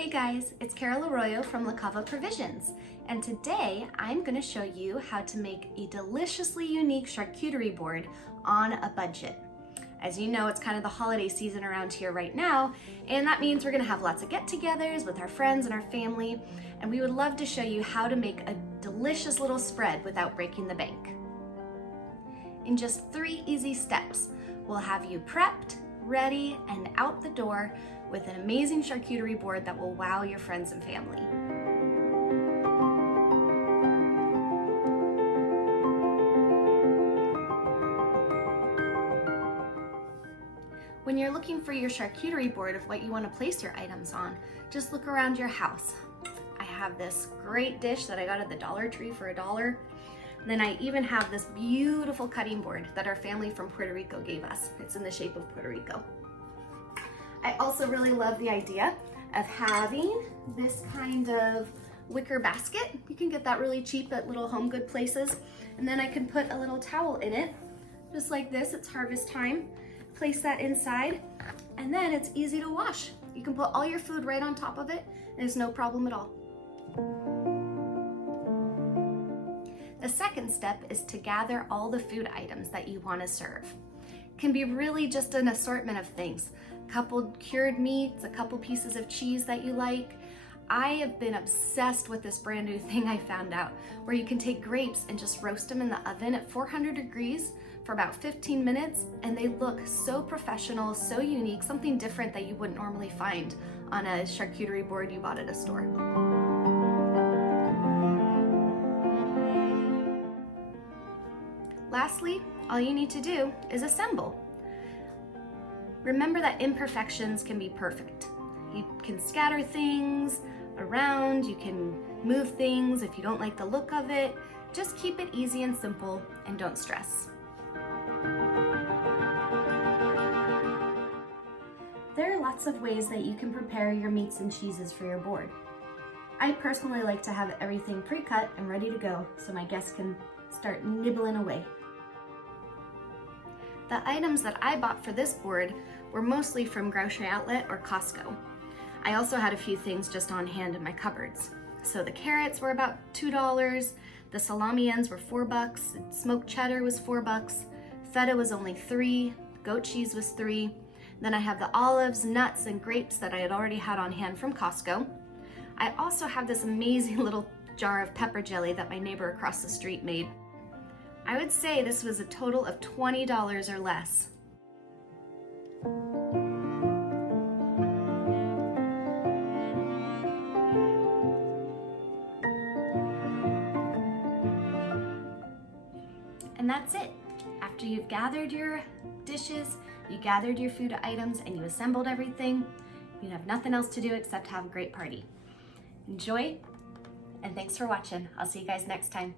Hey guys, it's Carol Arroyo from Cava Provisions, and today I'm going to show you how to make a deliciously unique charcuterie board on a budget. As you know, it's kind of the holiday season around here right now, and that means we're going to have lots of get-togethers with our friends and our family, and we would love to show you how to make a delicious little spread without breaking the bank. In just 3 easy steps, we'll have you prepped, ready, and out the door with an amazing charcuterie board that will wow your friends and family. When you're looking for your charcuterie board of what you want to place your items on, just look around your house. I have this great dish that I got at the Dollar Tree for $1. Then I even have this beautiful cutting board that our family from Puerto Rico gave us. It's in the shape of Puerto Rico. I also really love the idea of having this kind of wicker basket. You can get that really cheap at little home good places. And then I can put a little towel in it, just like this. It's harvest time. Place that inside, and then it's easy to wash. You can put all your food right on top of it, and it's no problem at all. The second step is to gather all the food items that you want to serve. It can be really just an assortment of things. A couple cured meats, a couple pieces of cheese that you like. I have been obsessed with this brand new thing I found out where you can take grapes and just roast them in the oven at 400 degrees for about 15 minutes, and they look so professional, so unique, something different that you wouldn't normally find on a charcuterie board you bought at a store. Lastly, all you need to do is assemble. Remember that imperfections can be perfect. You can scatter things around, you can move things if you don't like the look of it. Just keep it easy and simple and don't stress. There are lots of ways that you can prepare your meats and cheeses for your board. I personally like to have everything pre-cut and ready to go so my guests can start nibbling away. The items that I bought for this board were mostly from Grocery Outlet or Costco. I also had a few things just on hand in my cupboards. So the carrots were about $2, the salami ends were $4, smoked cheddar was $4, feta was only $3, goat cheese was $3. Then I have the olives, nuts, and grapes that I had already had on hand from Costco. I also have this amazing little jar of pepper jelly that my neighbor across the street made. I would say this was a total of $20 or less. And that's it. After you've gathered your dishes, you gathered your food items, and you assembled everything, you have nothing else to do except have a great party. Enjoy, and thanks for watching. I'll see you guys next time.